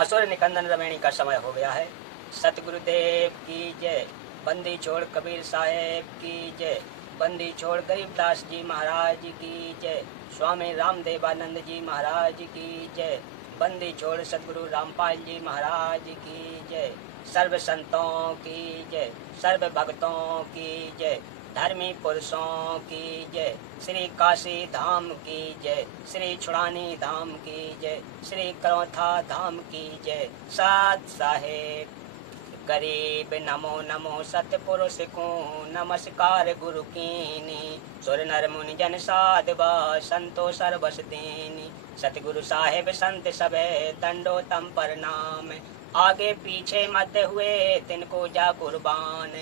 असुर निकंदन रमणी का समय हो गया है। सतगुरुदेव की जय। बंदी छोड़ कबीर साहेब की जय। बंदी छोड़ गरीबदास जी महाराज की जय। स्वामी रामदेवानंद जी महाराज की जय। बंदी छोड़ सदगुरु रामपाल जी महाराज की जय। सर्व संतों की जय। सर्व भक्तों की जय। धर्मी पुरुषों की जय। श्री काशी धाम की जय। श्री छुड़ानी धाम की जय। श्री करौथा धाम की जय। सात साहेब गरीब नमो नमो सतपुरुष को नमस्कार गुरु कीनी। सुर नर मुनि जन साधवा संतो सर्वस दीनी। सतगुरु साहेब संत सबे दंडोतम प्रणाम। आगे पीछे मध्य हुए तिनको जा कुर्बान।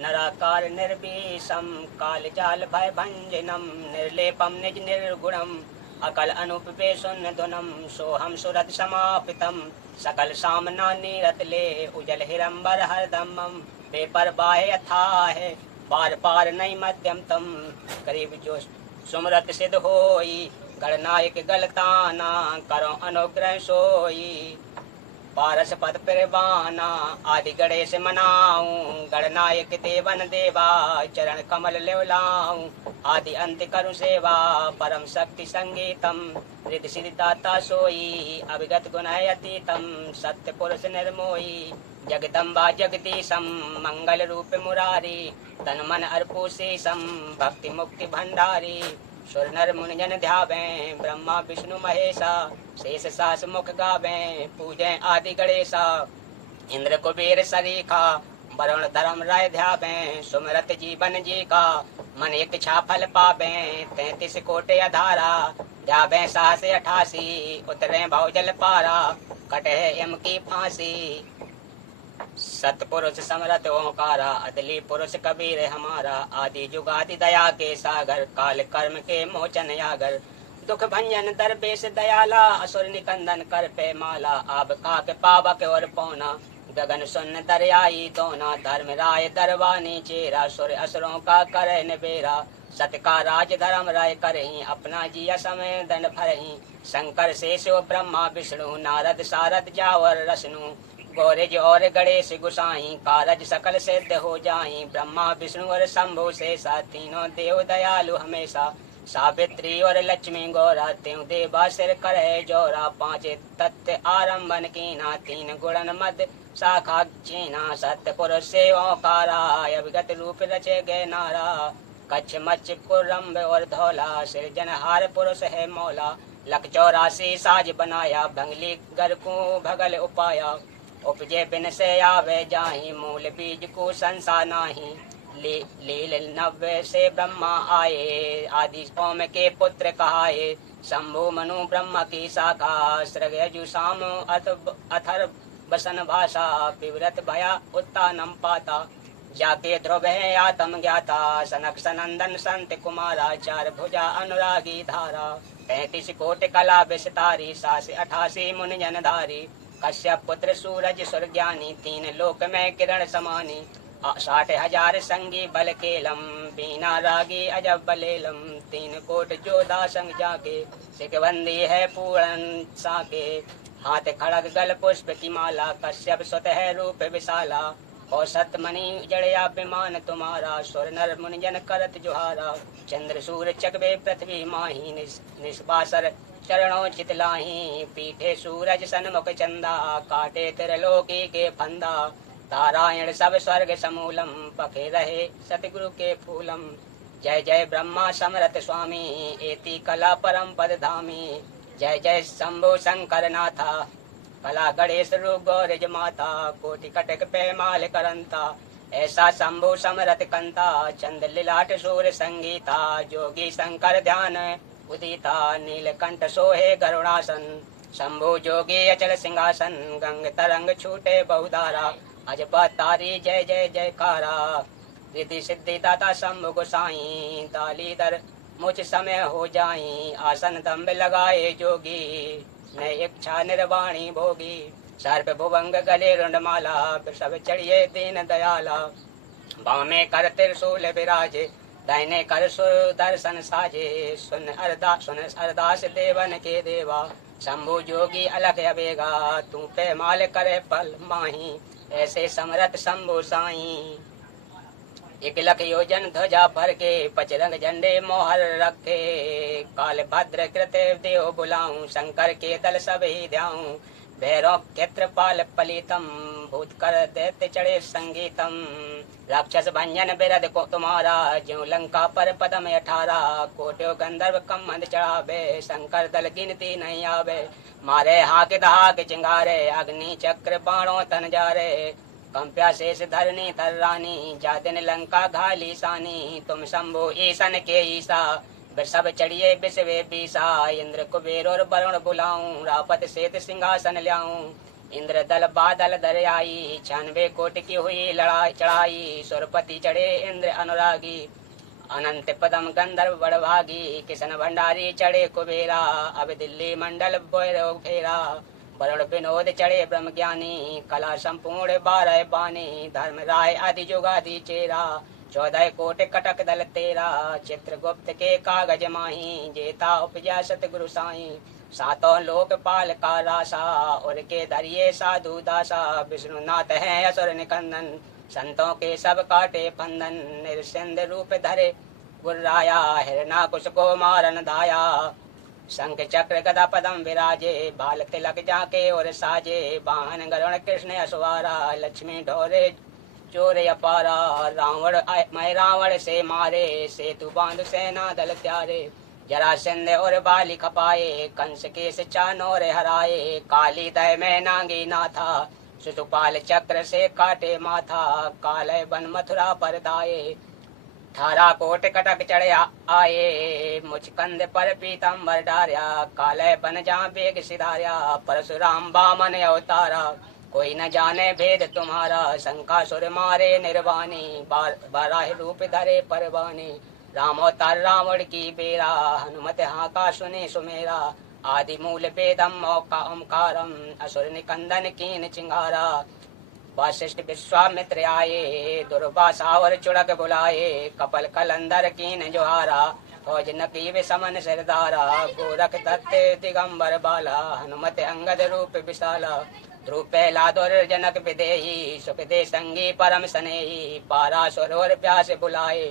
नराकार निर्विषम काल जाल भय भंजनम। निर्लेपम निज निर्गुणम अकल अनुपे शून्य धुनम। सोहम सुरत समापितम सकल सामना नीरत ले। उजल हिरंबर हरदमम बेपरवाह अथाह। पार पार नहीं मध्यम तम करीब जो सुमरत सिद्ध होई। गणनायक गलताना करो अनुग्रह सोई। पारस पद परवाना आदि गणेश मनाऊं। गणनायक देवन देवा चरण कमल लेवलाऊं। आदि अंत करु सेवा परम शक्ति संगीतम। रिद्धि सिद्धि दाता सोई अभिगत गुण अतीतम। सत्य पुरुष निर्मोही जगदम्बा जगदीशम। मंगल रूप मुरारी तन मन अर्पु शेषम। भक्ति मुक्ति भंडारी सुर नर मुनि जन ध्यावें। ब्रह्मा विष्णु महेशा शेष सास मुख गावें। पूजे आदि गणेशा इंद्र कुबेर सरीखा। वरुण धर्म राय ध्यावें। सुमरत जीवन जी का मन इच्छा फल पावें। 33 कोटि अधारा ध्यावें साहस 88। उतरे भवजल पारा कटे यम की फांसी। सतपुरुष समरथ ओंकारा अदली पुरुष कबीर हमारा। आदि जुगादि दया के सागर काल कर्म के मोचन यागर। दुख भंजन दरबेश दयाला असुर निकंदन कर पे माला। आब काक पावक और पौना गगन सुन्न दरियाई दोना। धर्म राय दरवानी चेरा सुर असुरों का करे नबेरा। सत का राज धर्म राय करही अपना जिया समय दंड भरही। शंकर शेष ब्रह्मा विष्णु नारद सारद जावर रसनु। गौरज और गणेश गुसाई कारज सकल सिद्ध हो जाई। ब्रह्मा विष्णु और शंभु शेषा तीनों देव दयालु हमेशा। सावित्री और लक्ष्मी गौरा त्यों देवा सिर करे जोरा। 5 तत्व आरंभन कीना 3 गुणन मद शाखा चीना। सत्य पुरुष से ओंकारा अभिगत रूप रचे गए नारा। कच्छ मच्छ कुरम्ब और धौला सृजनहार पुरुष है मौला। लख 84 साज बनाया भंगली घर को भगल उपाया। उपजे बिन से आवे जाही मूल बीज को संसा नाही। लील 90 से ब्रह्मा आए आदि ओम के पुत्र कहाए। शंभु मनु ब्रह्म की शाखा सृगयजु साम अथर बसन भाषा। विवृत भया उत्तानम पाता जाके ध्रुव है आत्म ज्ञाता। सनक सनंदन संत कुमारा 4 भुजा अनुरागी धारा। 33 कोटि कला विस्तारी 88 मुनि जनधारी। कश्यप पुत्र सूरज सुर ज्ञानी 3 लोक में किरण समानी। 60,000 संगी बल केलम बीना रागी अजब बलेलम। 3 कोट जोधा संग जाके सिकबंदी है पूर्ण साके। हाथ खड़ग गल पुष्प की माला कश्यप स्वतः रूप विशाला। औसत मणि जड़या विमान तुम्हारा सुर नर मुनि जन करत जुहारा। चंद्र सूर्य चकबे पृथ्वी माही निष्पासर चरणों चितलाही। पीठे सूरज सन्मुख चंदा काटे त्रिलोकी के फंदा। नारायण सब स्वर्ग समूलम पखे रहे सतगुरु के फूलम। जय जय ब्रह्मा समरथ स्वामी एति कला परम पद धामी। जय जय शंभु शंकर नाथा कला गणेश रूप गौरज माता। कोटि कटक पे माल करंता ऐसा शंभु समरथ कंता। चंद लिलाट सूर संगीता जोगी शंकर ध्यान उदिता। नीलकंठ सोहे गरुड़ासन शंभु जोगी अचल सिंहासन। गंग तरंग छूटे बहुधारा अजब तारी जय जय जयकारा। रिद्धि सिद्धि दाता शंभु गोसाई दालीदर मुझ समय हो जाई। आसन दम्ब लगाए जोगी न इच्छा निर्वाणी भोगी। सर्प भुवंग गले रुंडमाला सब चढ़िए दीन दयाला। बामे कर त्रिशूल विराजे दाहिने कर सुदर्शन साजे। सुन अरदास देवन के देवा शंभु जोगी अलग अबेगा, तू पे माल करे पल माही, ऐसे समरथ शंभु साई। 1 लाख योजन ध्वजा भर के, पचरंग झंडे मोहर रखे, काल भद्र कृत देव बुलाऊं, शंकर के दल सब ही ध्याऊं। भैरव क्षेत्रपाल पलितम, भूत कर दैत्य चढ़े संगीतम। राक्षस भंजन बिरद को तुम्हारा, ज्यों लंका पर पदम 18। कोट्यो गंधर्व कम मंद चढ़ावे, शंकर दल गिनती नहीं आवे। मारे हाक दहाक चिंगारे, अग्नि चक्र बाणों तन जारे। कंप्या शेष धरनी थर्रानी, जातिन लंका घाली सानी। तुम शंभु ईसन के ईसा, सब चढ़िए बिसवे बीसा। इंद्र कुबेर और वरुण बुलाऊं, रापत श्वेत सिंहासन ल्याऊं। इंद्र दल बादल दरियाई, 96 कोटि की हुई लड़ाई चढ़ाई। सुरपति चढ़े इंद्र अनुरागी, अनंत पदम गंधर्व बड़भागी। किशन भंडारी चढ़े कुबेरा, अब दिल्ली मंडल भैरव फेरा। वरुण विनोद चढ़े ब्रह्म ज्ञानी, कला संपूर्ण 12 बानी। धर्म राय आदि जुगादि चेरा, 14 कोटि कटक दल तेरा। चित्रगुप्त के कागज माही, जेता उपजा सतगुरु साई। 7 लोक पाल का रासा, और के धरिये साधु दासा। विष्णुनाथ है असुर निकंदन, संतों के सब काटे फंदन। निर्सिंध रूप धरे गुर्राया, हिरणाकुश को मारन दाया। शंख चक्र गदा पदम विराजे, बाल तिलक जाके और साजे। वाहन गरुण कृष्ण अश्वारा, लक्ष्मी ढोरे चोर अपारा। रावण से मारे, सेतु बांध सेना दल त्यारे। जरासंध और बाली खपाए, कंस के चानोर हराए। काली दय में नांगी नाथा, शिशुपाल चक्र से काटे माथा। कालय बन मथुरा पर दाए, 18 कोट कटक चढ़े आए। मुचकंद पर पीतम्बर डार्या, कालय बन जा बेग सिधार्या। परशुराम बामन अवतारा, कोई न जाने भेद तुम्हारा। शंकासुर मारे निर्वाणी, बारह रूप धरे परवानी। राम अवतार रावण की बेरा, हनुमत हाका सुने सुमेरा। आदि मूल वेदम ओंकारम, असुर निकंदन कीन चिंगारा। वशिष्ठ विश्वामित्र आए, दुर्वासा और चुड़क बुलाए। कपल कलंदर कीन जोहारा, फौज नकीब समन सरदारा। गोरख दत्त दिगंबर बाला, हनुमत अंगद रूप विशाला। ध्रुव प्रहलाद और जनक विदेही, सुखदे संगी परम स्नेही। पारासुर और प्यास बुलाए,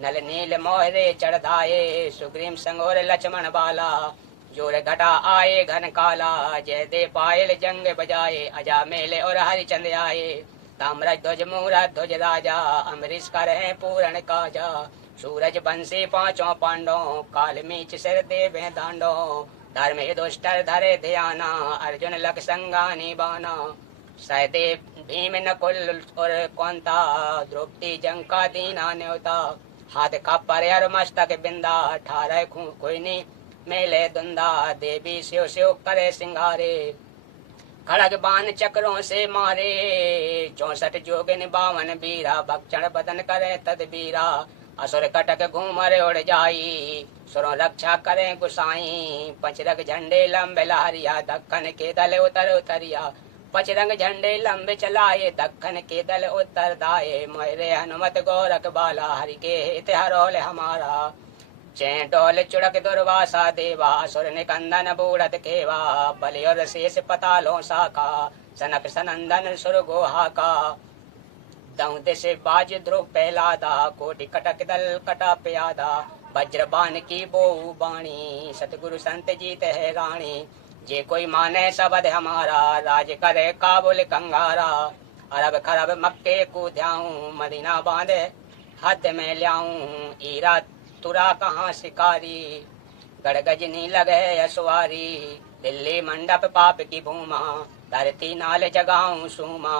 नल नील मोहरे चढ़ाए। सुग्रीम संग और लक्ष्मण बाला, जोर घटा आए घन काला। जय दे पायल जंग बजाए, अजा मेले और हरिचंद आए। ताम्रज ध्वज मूरत ध्वज राजा, अमरीश करे पूरण काजा। सूरज बंसी 5 पांडव, काल मीच सिर देवे दांडो। धर्म दुष्टर धरे ध्याना, अर्जुन लक संगानी बाना। सहदेव भीम नकुल और कौंता, द्रौपदी जंका दीना न्योता। हाथ का पर मस्तक बिंदा, 18 खुईनी मेले दुंदा। देवी शिव शिव करे सिंगारे, खड़ग बाण चक्रों से मारे। 64 जोगिन 52 बीरा, भक्षण बदन करे तदबीरा। असुर कटक घूमर उड़ जाई, सुरों रक्षा करें गुसाई। पचरंग झंडे लंबे लहरिया, दक्खन के दल उतर उतरिया। पचरंग झंडे लंबे चलाए, दक्खन के दल उत्तर दाए। मोहरे हनुमत गोरख बाला, हरि के हित हरोल हमारा। चैंटोल चुड़क दुर्वासा देवा, असुर निकंदन बूढ़त केवा। बलि और शेष पतालों साका, सनक सनंदन सुर गोहाका। दौद से बाज ध्रुव प्रहलादा, कोटि कटक दल कटा प्यादा। वज्रबान की बोऊ बाणी, सतगुरु संत जीत है रानी। जे कोई माने शब्द हमारा, राज करे काबुल कंगारा। अरब खरब मक्के को ध्याऊं, मदीना बांधे हद में ल्याऊं। ईरा तुरा कहाँ शिकारी, गड़गजनी लगे अश्वारी। दिल्ली मंडप पाप की भूमा, धरती नाल जगाऊं सूमा।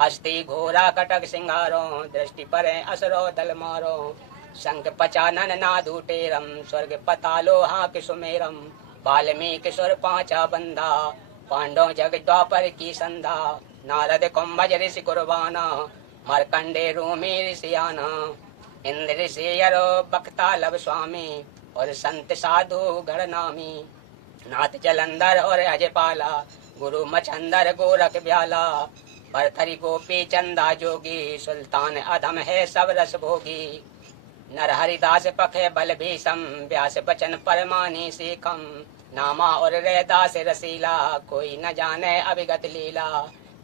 हस्ती घोरा कटक सिंगारो, दृष्टि परे असरो दल मारो। शंख पचानन नादु टेरम, स्वर्ग पतालो हाक सुमेरम। वाल्मीकि सुर 5 बंदा, पांडव जग द्वापर की संधा। नारद कुंभज ऋषि कुर्बाना, मार्कंडे रूमी ऋषियाना। इंद्र ऋषि यरो बख्ता लब स्वामी, और संत साधु गणनामी। नाथ जलंधर और अजयपाला, गुरु मछंदर गोरख ब्याला। भरथरी गोपी चंदा जोगी, सुल्तान अधम है सब रस भोगी। नर हरिदास पखे बल भीषम, व्यास बचन परमानी सीखम। नामा और रहदास रसीला, कोई न जाने अभिगत लीला।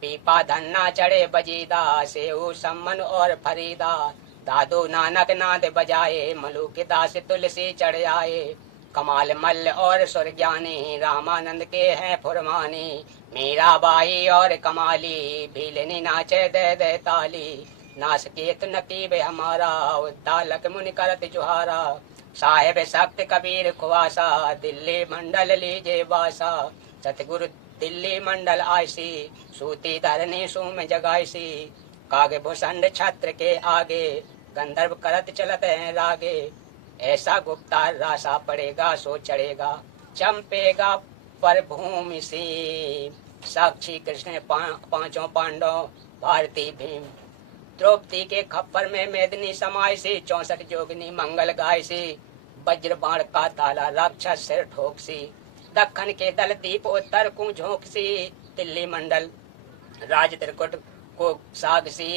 पीपा धन्ना चढ़े बजीदा, सेऊ सम्मन और फरीदा। दादू नानक नाद बजाए, मलू के दास तुलसी चढ़ आए। कमाल मल्ल और सुर ज्ञानी, रामानंद के हैं फुरमानी। मीराबाई और कमाली, भीलनी नाचे दे दे ताली। नास केत नकीब हमारा, उद्दालक मुनि करत जुहारा। साहेब सख्त कबीर खुआसा, दिल्ली मंडल लीजे वासा। सतगुरु दिल्ली मंडल आयसी, सूती धरनी सूम जगाईसी। कागे भूषण छत्र के आगे, गंधर्व करत चलत हैं रागे। ऐसा गुप्ता रासा पड़ेगा सो चढ़ेगा, चंपेगा पर भूमि सी। साक्षी कृष्ण पांचों पांडव भारती भीम। द्रौपदी के खप्पर में मेदनी समाई सी, 64 जोगनी मंगल गाय सी। वज्र बाण का ताला राक्षस सिर ठोक सी, दखन के दल दीप उत्तर को झोंक सी। दिल्ली मंडल राज त्रिकुट को साग सी,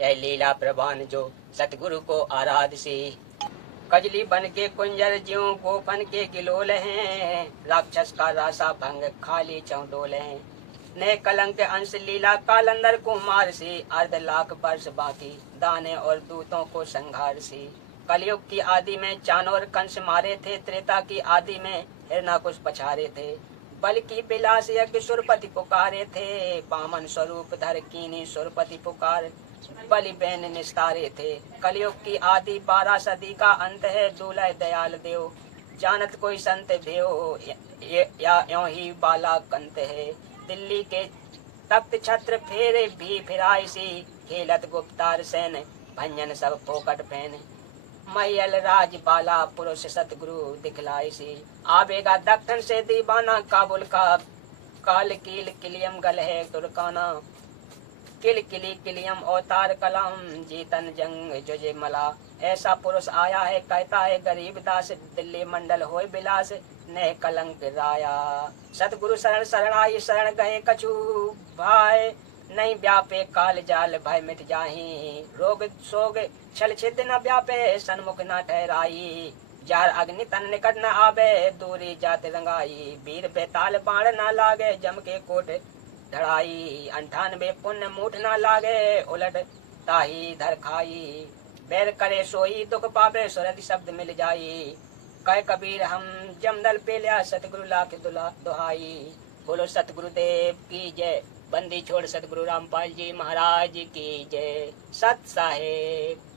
यह लीला प्रभान जो सतगुरु को आराध सी। कजली बन के कुंजर ज्यों गोपन के किलोल हैं, राक्षस का रासा भंग खाली चौडोल हैं। ने कलंक अंश लीला कालंदर को मार सी, अर्ध लाख वर्ष बाकी दाने और दूतों को संघार सी। कलयुग की आदि में चानोर कंस मारे थे, त्रेता की आदि में हिरणाकुश पछारे थे। बल की बिलास यज्ञ सुरपति पुकारे थे, बामन स्वरूप धर कीनी सुरपति पुकार। बलि बैन निस्तारे थे। कलयुग की आदि 12 सदी का अंत है, दूल्हे दयाल देव जानत कोई संत भेव। या यों ही बाला कंत है, दिल्ली के तख्त छत्र फेरे भी फिराई सी। खेलत गुप्तार सेन, भंजन सब फोकट पहन। मैयल राज बाला पुरुष सतगुरु दिखलाई सी। आवेगा दक्षिण से दीवाना काबुल का, काल कील किलियम गल है तुर्काना। किल किली किलियम अवतार कलाम, जीतन जंग जुजे मला। ऐसा पुरुष आया है कहता है गरीब दास, दिल्ली मंडल होय बिलास नह कलंक राया। सतगुरु शरण शरणाई शरण गए कछु भाई, नहीं व्यापे काल जाल भय मिट जाही। रोग सोग छल छिद न व्यापे, सन्मुख न ठहराई। जार अग्नि तन निकट न आवे, दूरी जात रंगाई। वीर बेताल बाण न लागे, जम के कोट धड़ाई। 98 पुण्य मूठ न लागे, उलट ताही धर खाई। बैर करे सोई दुख पावे, सुरति शब्द मिल जाई। कह कबीर हम जमदल पे लिया, सतगुरु लाख दुहाई। बोलो सतगुरुदेव की जय। बंदी छोड़ सतगुरु रामपाल जी महाराज की जय। सत साहेब।